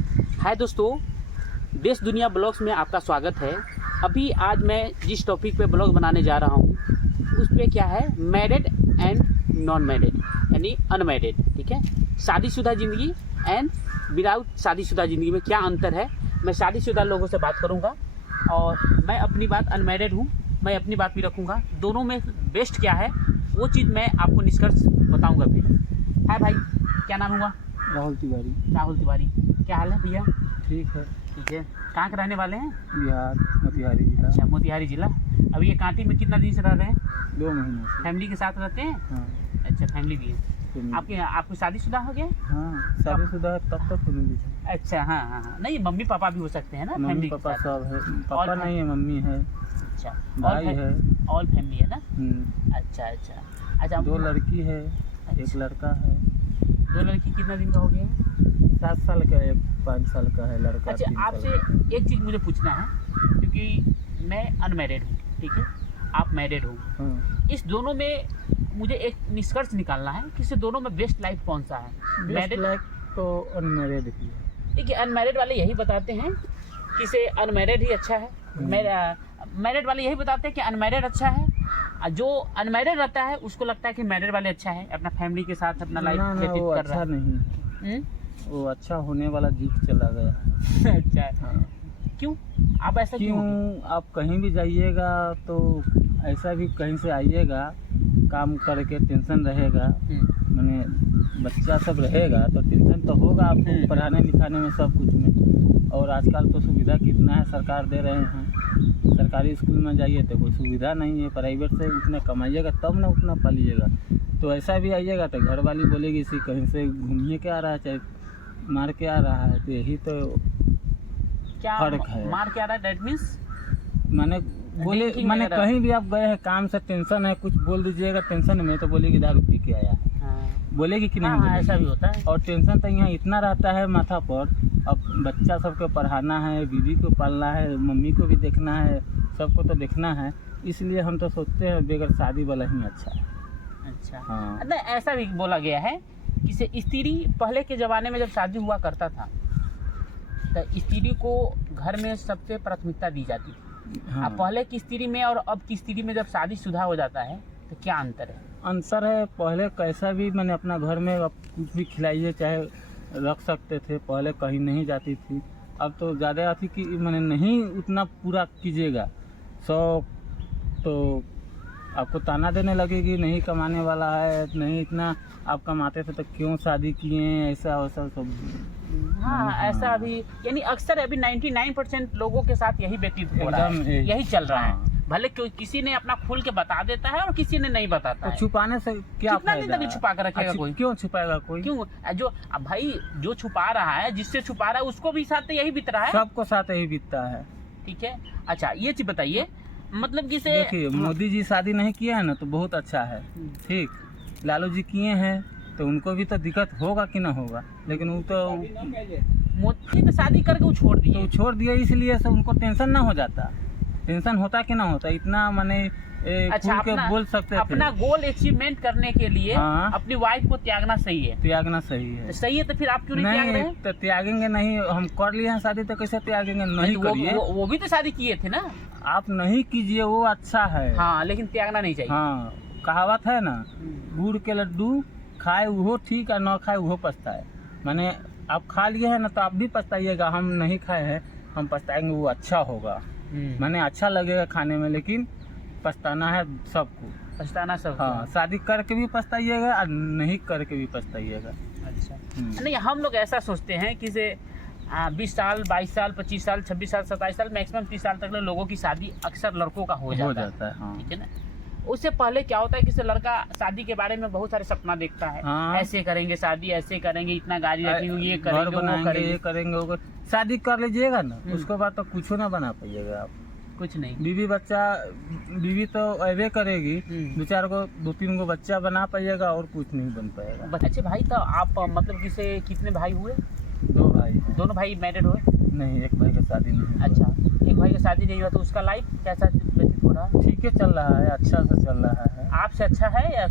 हाय दोस्तों, देश दुनिया ब्लॉग्स में आपका स्वागत है। अभी आज मैं जिस टॉपिक पे ब्लॉग बनाने जा रहा हूँ उस पे क्या है, मैरिड एंड नॉन मैरिड यानी अनमैरिड। ठीक है, शादीशुदा ज़िंदगी एंड विदाउट शादीशुदा ज़िंदगी में क्या अंतर है। मैं शादीशुदा लोगों से बात करूँगा और मैं अपनी बात, अनमैरिड हूँ, मैं अपनी बात भी रखूँगा। दोनों में बेस्ट क्या है वो चीज़ मैं आपको निष्कर्ष बताऊँगा। फिर हाय भाई, क्या नाम हुआ? राहुल तिवारी। राहुल तिवारी, क्या हाल है भैया? ठीक है। ठीक है, कहाँ के रहने वाले हैं? बिहार, मोतिहारी जिला। अच्छा, मोतिहारी जिला। अभी ये कांटी में कितना दिन से रह रहे हैं? 2 महीने से। फैमिली के साथ रहते हैं? हाँ। अच्छा, फैमिली भी है। आपकी शादीशुदा हो गया? हाँ, शादीशुदा तब तक फैमिली है। अच्छा, हाँ हाँ हाँ, नहीं मम्मी पापा भी हो सकते हैं ना मम्मी फैमिली के पापा साथ? सब है। पापा नहीं है, मम्मी है। अच्छा, भाई है। ऑल फैमिली है ना? अच्छा अच्छा अच्छा। 2 लड़की है, 1 लड़का है। 2 लड़की कितना दिन का हो गया? 7 साल का है, 5 साल का है लड़का। अच्छा, 3 साल आपसे का। एक चीज़ मुझे पूछना है, क्योंकि मैं अनमैरिड हूँ, ठीक है, आप मैरिड हो। हाँ। इस दोनों में मुझे एक निष्कर्ष निकालना है कि इस दोनों में बेस्ट लाइफ कौन सा है? बेस्ट लाइफ तो अनमैरिड ही है। देखिए, अनमैरिड वाले यही बताते हैं कि से अनमैरिड ही अच्छा है। मैरिड वाले यही बताते हैं कि अनमैरिड अच्छा है। जो अनमैरिड रहता है उसको लगता है कि मैरिड वाले अच्छा है, अपना फैमिली के साथ अपना लाइफ व्यतीत कर रहा अच्छा है। नहीं है। वो अच्छा होने वाला युग चला गया है। अच्छा, हाँ। क्यों आप ऐसा क्यों? आप कहीं भी जाइएगा तो ऐसा भी कहीं से आइएगा, काम करके टेंशन रहेगा, माने बच्चा सब रहेगा तो टेंशन तो होगा आपको पढ़ाने लिखाने में, सब कुछ में। और आजकल तो सुविधा कितना है, सरकार दे रहे हैं। सरकारी स्कूल में जाइए तो कोई सुविधा नहीं है, प्राइवेट से उतना कमाइएगा तब ना उतना पालिएगा। तो ऐसा भी आइएगा तो घर वाली बोलेगी इसी कहीं से घूमिए के आ रहा है, चाहे मार के आ रहा है। तो यही तो क्या फर्क है। मार के आ रहा है, डेट मीन्स माने बोले, माने कहीं भी आप गए हैं, काम से टेंशन है, कुछ बोल दीजिएगा टेंशन में तो बोलेगी दारू पी के आया है। हाँ। बोलेगी कि नहीं? हाँ, ऐसा भी होता है। और टेंशन तो यहाँ इतना रहता है माथा पर। अब बच्चा सबको पढ़ाना है, बीवी को पालना है, मम्मी को भी देखना है, सबको तो देखना है। इसलिए हम तो सोचते हैं बगैर शादी वाला ही अच्छा है। अच्छा, हाँ। नहीं ऐसा भी बोला गया है कि से स्त्री पहले के ज़माने में जब शादी हुआ करता था तो स्त्री को घर में सबसे प्राथमिकता दी जाती थी। हाँ। अब पहले की स्त्री में और अब की स्त्री में जब शादीशुदा हो जाता है तो क्या अंतर है? अंतर है, पहले कैसा भी मैंने अपना घर में अब कुछ भी खिलाइए चाहे रख सकते थे, पहले कहीं नहीं जाती थी। अब तो ज़्यादा अथी कि मैंने नहीं उतना पूरा कीजिएगा शौक तो आपको ताना देने लगेगी, नहीं कमाने वाला है, नहीं इतना आप कमाते थे तो क्यों शादी किए, ऐसा वैसा सब। हाँ, ऐसा अभी यानी अक्सर अभी 99% लोगों के साथ यही व्यतीत हो रहा है, यही चल रहा है। भले किसी ने अपना खुल के बता देता है और किसी ने नहीं बताता तो है। छुपाने से क्या कितना दिन तक छुपा कर रखेगा कोई? क्यों छुपाएगा कोई? क्यों? जो अब भाई जो छुपा रहा है, जिससे छुपा रहा है उसको भी साथ यही बीत रहा है। सबको साथ यही बीतता है। ठीक है। अच्छा, ये चीज बताइए, मतलब कि से देखिए, मोदी जी शादी नहीं किए हैं ना तो बहुत अच्छा है। ठीक, लालू जी किए हैं तो उनको भी तो दिक्कत होगा कि ना होगा, लेकिन वो तो मोदी तो शादी करके वो छोड़ दिए। तो छोड़ दिया, इसलिए से उनको टेंशन ना हो जाता। टेंशन होता कि ना होता, इतना माने अच्छा, खुल के बोल सकते थे। अपना गोल अचीवमेंट करने के लिए हाँ। अपनी वाइफ को त्यागना सही है। त्यागना सही है। तो सही है तो फिर आप क्यों नहीं त्याग रहे हैं? तो त्यागेंगे नहीं, हम कर लिए हैं शादी तो कैसे त्यागेंगे? नहीं करिए। वो भी तो शादी किए थे ना। आप नहीं कीजिए, वो अच्छा है। हाँ, लेकिन त्यागना नहीं चाहिए। हाँ, कहावत है ना, गुड़ के लड्डू खाए वो ठीक और न खाए वो पछताए। माने आप खा लिए हैं ना तो आप भी पछताइएगा, हम नहीं खाए हैं हम पछताएंगे, वो अच्छा होगा। माने अच्छा लगेगा खाने में, लेकिन पछताना है सबको। पछताना सब। हाँ, शादी करके भी पछताइएगा और नहीं करके भी पछताइएगा। अच्छा, नहीं हम लोग ऐसा सोचते हैं कि से 20 साल 22 साल 25 साल 26 साल 27 साल मैक्सिमम 30 साल तक लोगों की शादी अक्सर लड़कों का हो जाता है। हाँ। ठीक है ना। उससे पहले क्या होता है कि लड़का शादी के बारे में बहुत सारे सपना देखता है। हाँ। ऐसे करेंगे शादी, ऐसे करेंगे, इतना गाड़ी रखेंगे, ये करेंगे, वो करेंगे, ये करेंगे, वो शादी कर लीजिएगा ना, उसके बाद तो कुछ ना बना पाइएगा आप। कुछ नहीं। बीवी तो ऐवे करेगी, 2-3 गो बच्चा बना पाइएगा और कुछ नहीं बन पाएगा। अच्छे भाई, तो आप मतलब कि से कितने भाई हुए? 2 भाई। दोनों भाई मैरिड हुए? नहीं, एक भाई का शादी नहीं हुआ। अच्छा, एक भाई का शादी नहीं हुआ तो उसका लाइफ कैसा व्यतीत हो रहा है? ठीक है, चल रहा है, अच्छा से चल रहा है। आपसे अच्छा है या?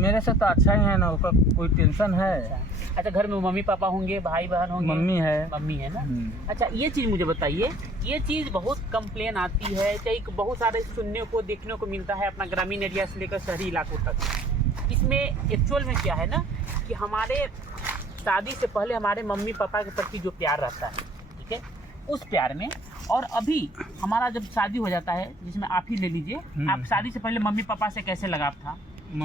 मेरे से तो अच्छा ही है ना, उसका कोई टेंशन है। अच्छा, घर में मम्मी पापा होंगे, भाई बहन होंगे? मम्मी है। मम्मी है ना। अच्छा, ये चीज़ मुझे बताइए, ये चीज़ बहुत कंप्लेन आती है, चाहे बहुत सारे सुनने को देखने को मिलता है अपना ग्रामीण एरिया से लेकर शहरी इलाकों तक। इसमें एक्चुअल में क्या है ना कि हमारे शादी से पहले हमारे मम्मी पापा के प्रति जो प्यार रहता है, ठीक है, उस प्यार में, और अभी हमारा जब शादी हो जाता है, जिसमें आप ही ले लीजिए, आप शादी से पहले मम्मी पापा से कैसे लगाव था,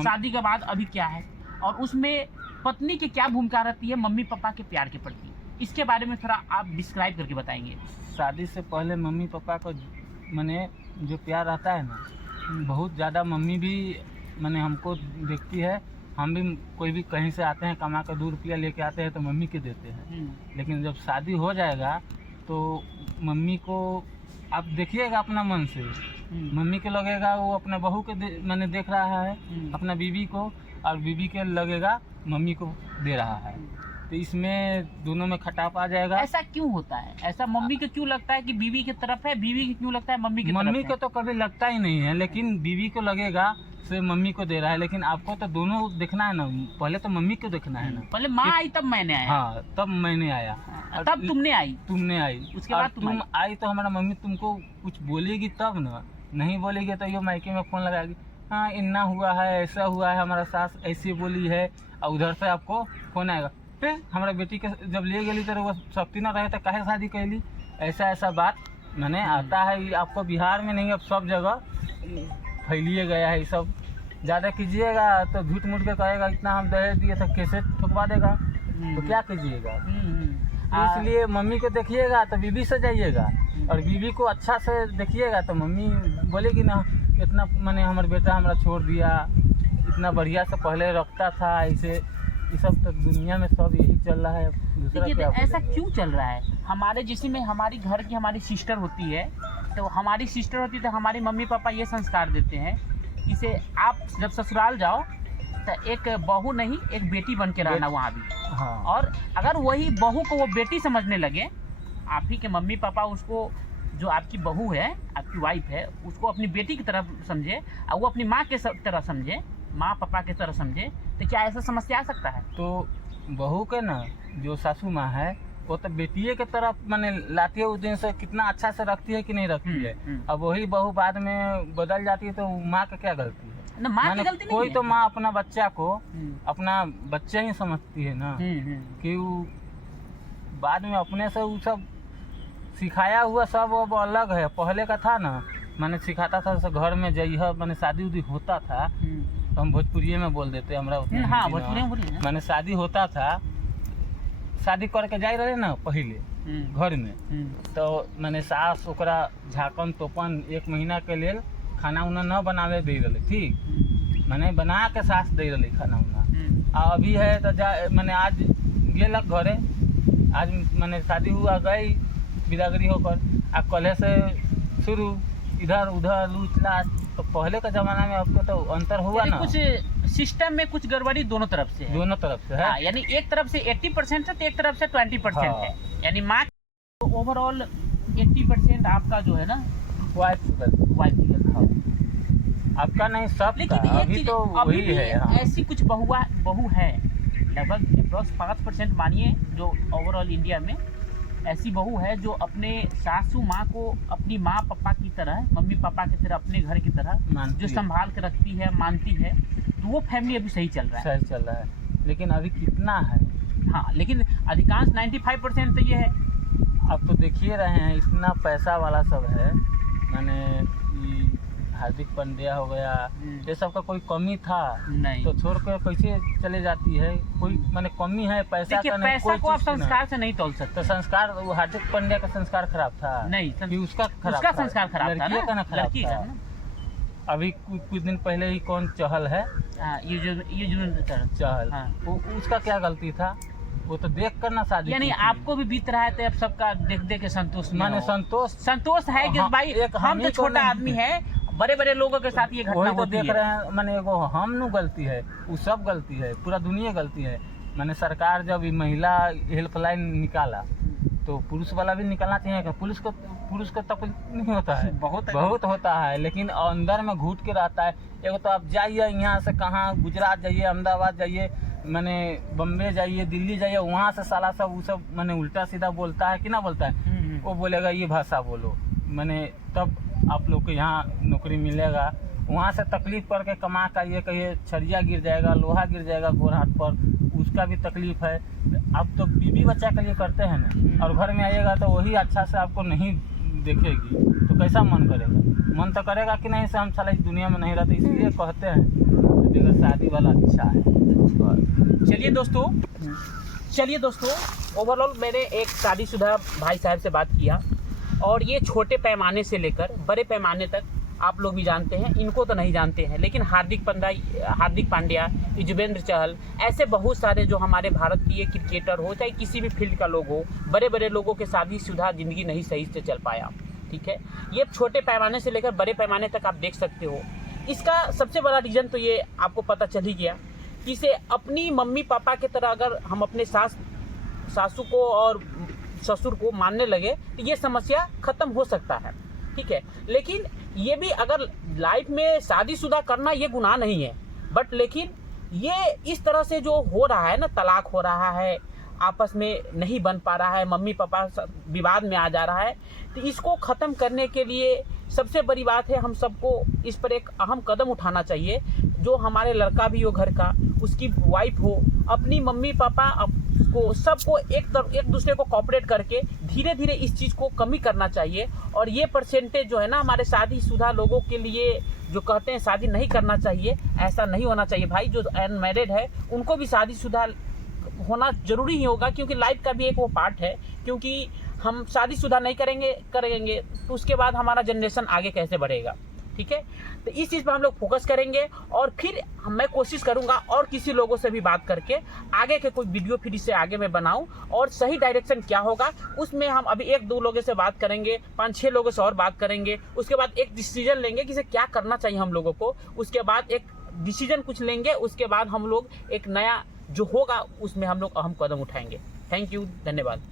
शादी के बाद अभी क्या है, और उसमें पत्नी की क्या भूमिका रहती है मम्मी पापा के प्यार के प्रति, इसके बारे में थोड़ा आप डिस्क्राइब करके बताएंगे। शादी से पहले मम्मी पापा को मैंने जो प्यार रहता है ना, बहुत ज़्यादा मम्मी भी मैंने हमको देखती है। हम भी कोई भी कहीं से आते हैं कमा कर 2 रुपया लेके आते हैं तो मम्मी के देते हैं। लेकिन जब शादी हो जाएगा तो मम्मी को आप देखिएगा अपना मन से, मम्मी के लगेगा वो अपने बहू के मैंने देख रहा है, अपना बीवी को, और बीवी के लगेगा मम्मी को दे रहा है। तो इसमें दोनों में खटाप आ जाएगा। ऐसा क्यों होता है? ऐसा मम्मी को क्यों लगता है कि बीवी की तरफ है, बीवी को क्यों लगता है मम्मी की तरफ है? मम्मी को तो कभी लगता ही नहीं है, लेकिन बीवी को लगेगा से मम्मी को दे रहा है। लेकिन आपको तो दोनों देखना है ना, पहले तो मम्मी को देखना है ना। पहले माँ आई तब मैंने आया। हाँ, तब मैंने आया, तब तुमने आई, उसके बाद तुम आई तो हमारा मम्मी तुमको कुछ बोलेगी तब ना, नहीं बोलेगी तो ये मायके में फोन लगाएगी, हाँ इन्ना हुआ है, ऐसा हुआ है, हमारा सास ऐसी बोली है, और उधर से आपको फोन आएगा, फिर हमारा बेटी के जब ले गई तो वो शक्ति न रहे तो काहे शादी कैली, ऐसा बात मैंने आता है। ये आपको बिहार में नहीं, अब सब जगह फैलिए गया है। ये सब ज़्यादा कीजिएगा तो झूठ मूठ के कहेगा इतना हम दहेज दिए तो कैसे ठुकवा देगा, तो क्या कीजिएगा। इसलिए मम्मी को देखिएगा तो बीवी से जाइएगा, और बीवी को अच्छा से देखिएगा तो मम्मी बोलेगी ना, इतना मैंने हमारा बेटा हमारा छोड़ दिया, इतना बढ़िया से पहले रखता था, ऐसे ये सब तो दुनिया में सब यही चल रहा है। दूसरा क्या ऐसा क्यों चल रहा है? हमारे जैसे में हमारी घर की हमारी सिस्टर होती है, तो हमारी सिस्टर होती है तो हमारे मम्मी पापा ये संस्कार देते हैं, इसे आप जब ससुराल जाओ तो एक बहू नहीं एक बेटी बन के रहना वहाँ भी। हाँ। और अगर वही बहू को वो बेटी समझने लगे, आप ही के मम्मी पापा उसको, जो आपकी बहू है, आपकी वाइफ है, उसको अपनी बेटी की तरह समझे, और वो अपनी माँ के तरह समझे, माँ पापा की तरह समझे, तो क्या ऐसा समस्या आ सकता है? तो बहू के ना जो सासू माँ है वो तो बेटिए के तरफ मैंने लाती है, उस दिन से कितना अच्छा से रखती है कि नहीं रखती है। अब वही बहू बाद में बदल जाती है तो माँ का क्या गलती है? ना, माँ की गलती नहीं कोई है। तो माँ अपना बच्चा को अपना बच्चा ही समझती है ना, कि वो बाद में अपने से वो सब सिखाया हुआ सब अब अलग है। पहले का था ना, मैंने सिखाता था घर में जइह, मैंने शादी उदी होता था तो हम भोजपुरी में बोल देते, हमारा हाँ, भोजपुरी में बोलिए। मैंने शादी होता था, शादी करके जाए रहे ना पहले घर में, तो मैंने सास ओकरा झाकन तोपन 1 महीना के लिए खाना उना न बनावे दे रहे, ठीक, मैंने बना के सास दे रही खाना उना। और अभी है तो मैंने आज गेलक घरे, आज मैंने शादी हुआ गई बिदागरी होकर, आ कल से शुरू इधर उधर लूट लाट। तो पहले का जमाना में आपको तो अंतर हुआ ना, कुछ सिस्टम में कुछ गड़बड़ी दोनों तरफ से है। दोनों तरफ से है। हाँ, यानी एक तरफ से 80% है तो एक तरफ से 20% है। यानी माँ ओवरऑल 80% आपका जो है ना वाइफ की गलती, आपका नहीं सब। लेकिन अभी तो वही है। हाँ। ऐसी कुछ बहू है लगभग अप्रॉक्स 5% मानिए, जो ओवरऑल इंडिया में ऐसी बहू है जो अपने सासू माँ को अपनी माँ पापा की तरह, मम्मी पापा की तरह, अपने घर की तरह जो संभाल के रखती है, मानती है, तो वो फैमिली अभी सही चल रहा है। सही चल रहा है। लेकिन अभी कितना है? हाँ, लेकिन अधिकांश 95% तो ये है। अब तो देखिए रहे हैं, इतना पैसा वाला सब है, मैंने हार्दिक पांड्या हो गया, ये सब का कोई कमी था नहीं, तो छोड़ कर कैसे चले जाती है? कोई मैंने कमी है पैसा का? नहीं, पैसा को आप संस्कार से नहीं तोल सकते। तो संस्कार वो हार्दिक पांड्या का संस्कार खराब था? नहीं, कि उसका संस्कार खराब था, लड़की का ना खराब था। अभी कुछ दिन पहले ही कौन चहल है, ये चहल, हाँ। उसका क्या गलती था? वो तो देख कर ना शादी, यानी आपको भी बीत रहा है तो अब सबका देख देख के संतोष मैंने संतोष है कि भाई हम तो छोटा आदमी है, बड़े बड़े लोगों के साथ ये घटना तो देख रहे हैं। मैंने एगो हम नु गलती है, वो सब गलती है, पूरा दुनिया गलती है। मैंने सरकार जब महिला हेल्पलाइन निकाला तो पुरुष वाला भी निकलना चाहिए कि पुरुष को तकलीफ नहीं होता है, बहुत होता है, लेकिन अंदर में घुट के रहता है। एगो तो आप जाइए यहाँ से कहाँ, गुजरात जाइए, अहमदाबाद जाइए, मैंने बम्बे जाइए, दिल्ली जाइए, वहाँ से साला सब वो सब मैंने उल्टा सीधा बोलता है कि ना बोलता है, वो बोलेगा ये भाषा बोलो, मैंने तब आप लोग को यहाँ नौकरी मिलेगा। वहाँ से तकलीफ करके कमा कर ये कहिए छड़िया गिर जाएगा, लोहा गिर जाएगा गोर हाथ पर, उसका भी तकलीफ है। आप तो बीवी बच्चा के लिए करते हैं ना, और घर में आइएगा तो वही अच्छा से आपको नहीं देखेगी तो कैसा मन करेगा? मन तो करेगा कि नहीं से हम साला इस दुनिया में नहीं रहते, इसलिए कहते हैं तो देखो शादी वाला अच्छा है। चलिए दोस्तों, ओवरऑल मैंने एक शादीशुदा भाई साहब से बात किया, और ये छोटे पैमाने से लेकर बड़े पैमाने तक आप लोग भी जानते हैं, इनको तो नहीं जानते हैं, लेकिन हार्दिक पांड्या, युजवेंद्र चहल, ऐसे बहुत सारे जो हमारे भारत की क्रिकेटर हो, चाहे किसी भी फील्ड का लोग हो, बड़े बड़े लोगों के शादीशुदा ज़िंदगी नहीं सही से चल पाया। ठीक है, ये छोटे पैमाने से लेकर बड़े पैमाने तक आप देख सकते हो। इसका सबसे बड़ा रीज़न तो ये आपको पता चल ही गया कि इसे अपनी मम्मी पापा की तरह अगर हम अपने सासू को और ससुर को मानने लगे तो ये समस्या ख़त्म हो सकता है। ठीक है, लेकिन ये भी अगर लाइफ में शादीशुदा करना ये गुनाह नहीं है, बट लेकिन ये इस तरह से जो हो रहा है ना, तलाक हो रहा है, आपस में नहीं बन पा रहा है, मम्मी पापा विवाद में आ जा रहा है, तो इसको ख़त्म करने के लिए सबसे बड़ी बात है हम सबको इस पर एक अहम कदम उठाना चाहिए। जो हमारे लड़का भी हो घर का, उसकी वाइफ हो, अपनी मम्मी पापा को सबको एक दूसरे को कोऑपरेट करके धीरे धीरे इस चीज़ को कमी करना चाहिए। और ये परसेंटेज जो है ना हमारे शादीशुदा लोगों के लिए जो कहते हैं शादी नहीं करना चाहिए, ऐसा नहीं होना चाहिए भाई। जो अनमैरिड है उनको भी शादीशुदा होना जरूरी ही होगा, क्योंकि लाइफ का भी एक वो पार्ट है। क्योंकि हम शादीशुदा नहीं करेंगे तो उसके बाद हमारा जनरेशन आगे कैसे बढ़ेगा। ठीक है, तो इस चीज़ पर हम लोग फोकस करेंगे, और फिर मैं कोशिश करूंगा और किसी लोगों से भी बात करके आगे के कोई वीडियो फिर इससे आगे मैं बनाऊं, और सही डायरेक्शन क्या होगा उसमें हम अभी 1-2 लोगों से बात करेंगे, 5-6 लोगों से और बात करेंगे, उसके बाद एक डिसीजन लेंगे कि इसे क्या करना चाहिए हम लोगों को, उसके बाद एक डिसीजन कुछ लेंगे, उसके बाद हम लोग एक नया जो होगा उसमें हम लोग अहम कदम उठाएंगे। थैंक यू, धन्यवाद।